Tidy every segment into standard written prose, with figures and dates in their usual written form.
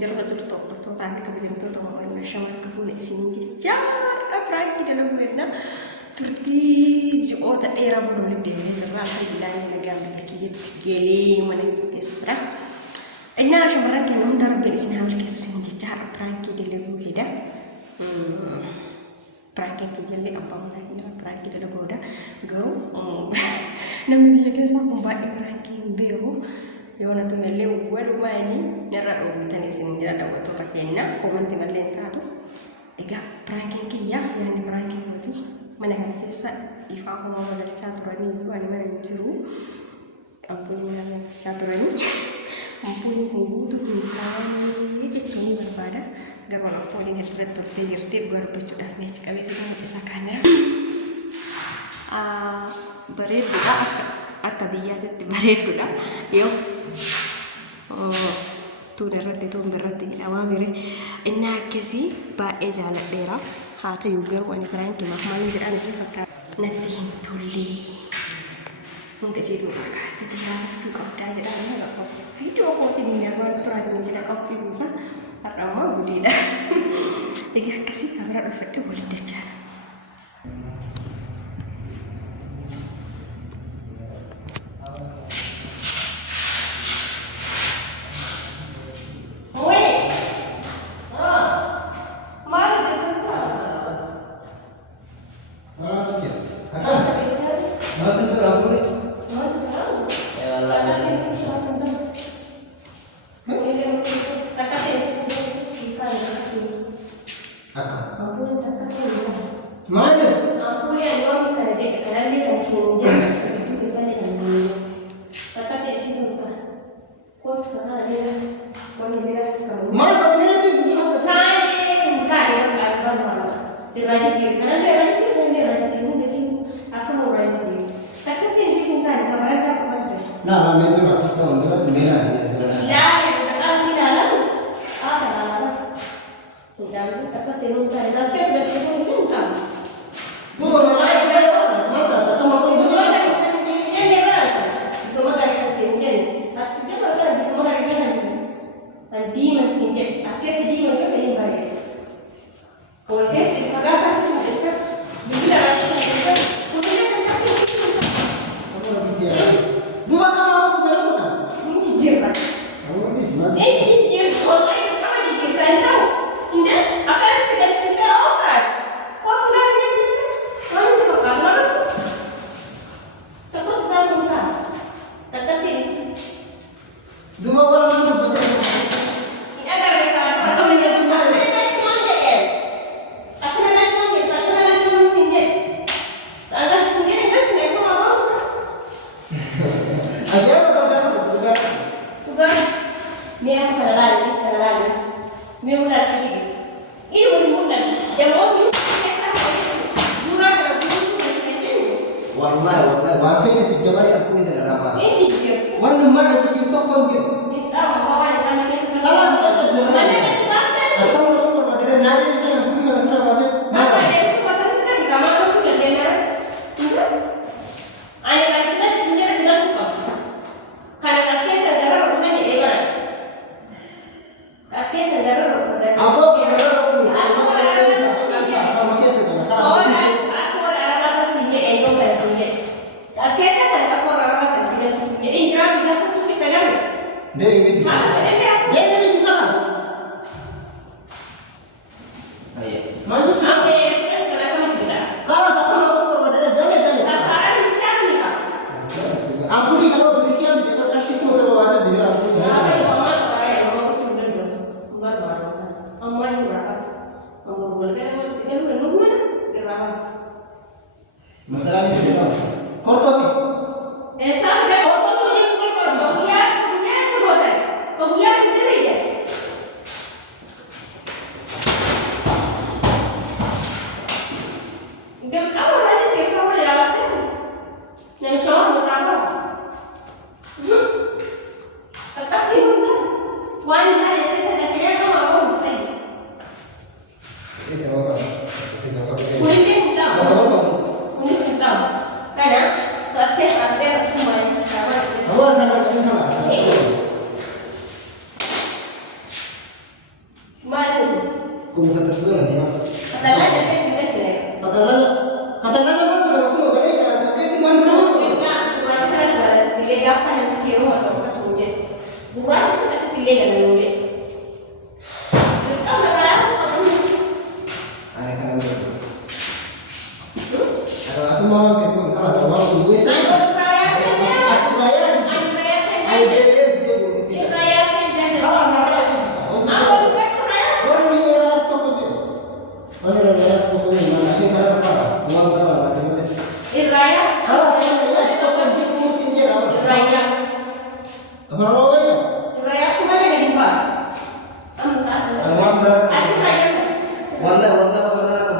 jirra jirtu hordoftoota fi kabajamtoota Oromoo shamarra fuula isinii jechaa piraanki dalaguudha. Turtii ji'oota dheeraa booda walitti deemnee jirra. Alhamdulillah nagaan biyya kiyyaatti galee mana keessaa. Innaa shamarran keenya hunda rabbiin isin haa milkeessu isinii jechaa piraanki dalaguudha. Piraanki kiyyalle abbaan mul'atu piraanki dalaguudha. Garuu namni biyya keessaa kun baay'ee piraanki hin beeku. Yoona tumelee walumaa inni irra dhoowwitan isin jira daawwattoota keenya komantii malee taatu. Egaa piraankiin kiyyaa yaadni piraankiin nuti mana kana keessa ifaa homaa galchaa turanii waan mana hin jiru. Ampuulii mana galchaa turanii ampuulii isin guutuu hin taane jechuun ni barbaada. Garuu ampuuliin asirratti toltee jirti dhugaa dubbachuudhaaf meeshaa qabeessa isa kaanera. Bareedduudha akka biyyaatti bareedduudha yoo tuun irratti tuun birratti jedhama mire inni akkasii baay'ee jaaladheera haa ta'u garuu ani piraanki maal jedhan isin fakkaata natti hin tolle hunda isiitu kaastee ilaalachuu qabdaa jedhama viidiyoo kootiin hin armaan turaatiin jedha qophii buusa har'ammaa gudiidha egaa akkasii kameraa dhufadhe waliin dachaana. Malu. Kung kata nanti apa? Katanya dia juga jelek. Kata mana tuh kalau dari sampai di mana? Enggak, kurang kan balas tiga gapan yang kecil atau pas hujan. Kurang kan kasih tiga dan hujan. Kamu raya apa sih? Ada kan ada. Kalau aku mau itu kalau mau tunggu sih. Aku raya saja. Aku raya sih. Aku raya saja. Ayo deh dia begitu. Aku raya saja. Kalau nggak raya sih. Aku bukan raya. Orang ini raya stop aja. Orang raya stop aja. Mana sih kalau apa? Uang berapa? Macam-macam. Raya. Kalau saya raya stop aja musim dia apa? Raya. Apa raya? Raya kemana gak di bar? Kamu saat ini. Uang berapa? Aceh raya. Wanda kemana?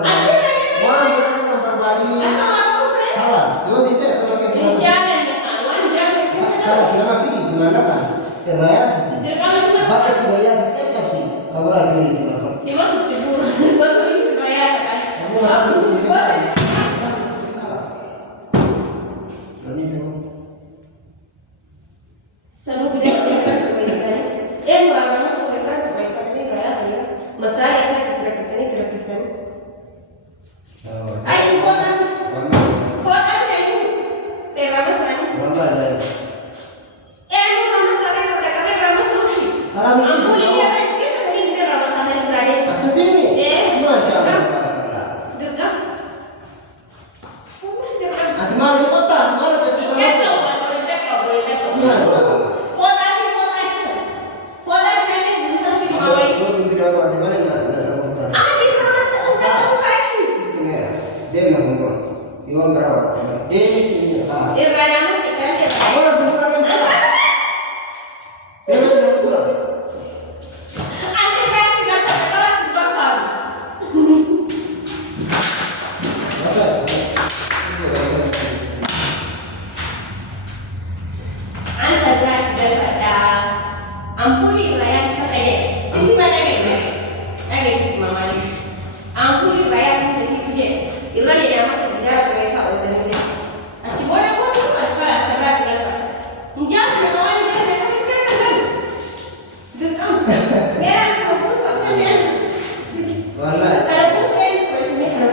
Aceh raya. Uang berapa nomor baru? Aku friend. Kalas, terus itu kalau kita Jangan, jangan. kalas selama ini gimana kan? Raya sih. Jadi kamu semua. Baca budaya setiap sih. Kamu lagi di telepon. Siapa tuh tidur? Baru itu raya kan? Aku bukan. Selalu tidak coba sekali. Enggak masuk mereka coba sekali raya raya. Masalah yang terakhir. Ayo foto. Foto ini. Ramai sekali. Ini ramai sekali. Udah kami ramai sushi. Aku lihat kita tadi dia ramai sekali berada. Masya Allah. Dekat. Dekat. Atma kota, mana tadi Yes, boleh dekat. Ampuni raya sekali. Sini mana guys? Ada sini mama ni. Ampuni raya sekali sini je. Irani nama sedara keresa orang ni. Aci boleh buat apa? Kalau sedara tinggal. Jangan nak orang ni kan kita sedar. Dekam. Merah kalau pun pasal merah. Kalau pun kan presiden kalau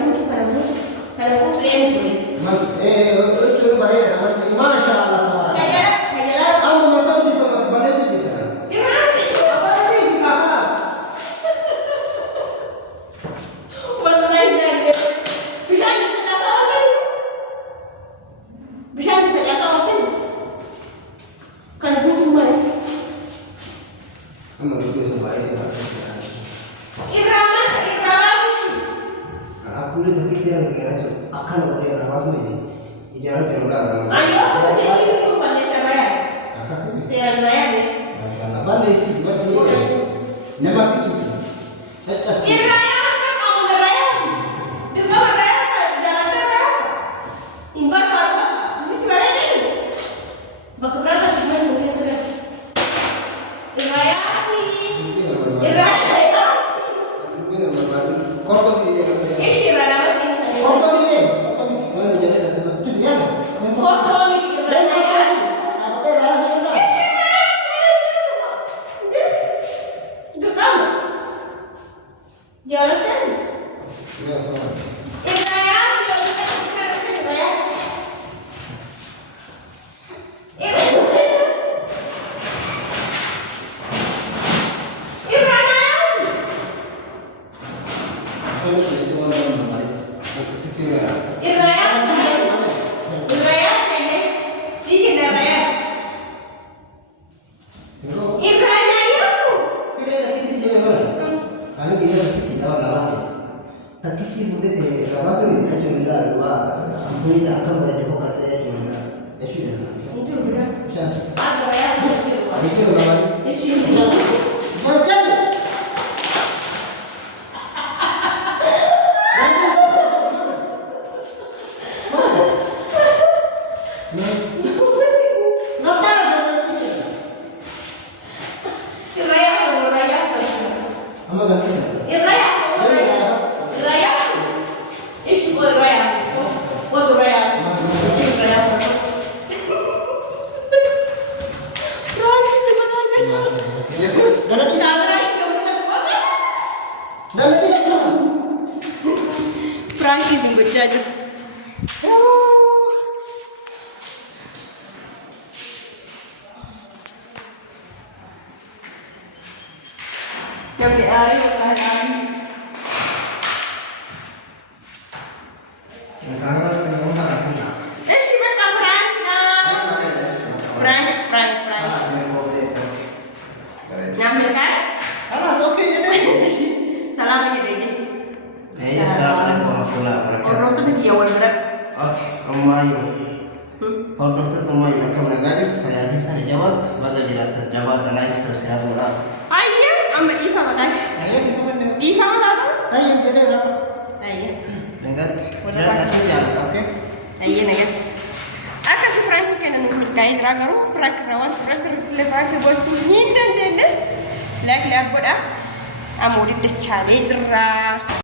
pun tulis. Mas, itu bayar mas, masya Allah. Kajalah. Kamu masuk di tempat mana sih kita? Apa ini sih kakak? Kamu itu sebaik sebaik. Aku lihat sakit dia kira tu akan ada yang rawas ni. Ijara cerita. Akas ni. Masya Allah. Balik sih masih. Nama fikir. Cakap. Jalan kan? jiru. Namni aarii yookaan aarii. Eshi bakka Firaankiidha. Firaank. Nyamni kan? Alas oke jadi. Salam aja deh. Assalamualaikum warahmatullahi wabarakatuh. Orang tuh lagi awal berat. Oke, Umayu. Orang tuh Umayu akan menagaris saya bisa dijawab bagai tidak terjawab dan lain sebagainya. Ayah, ambil Iva makan. Ayo di mana? Iva makan. Ayo beda lah. Ayah. Negat. Jangan nasinya, oke? Ayah negat. Akka si Frank kena nunggu kain ragaru Frank rawan terus lepas ke buat tuhin dan dia like buat amori the challenge ra.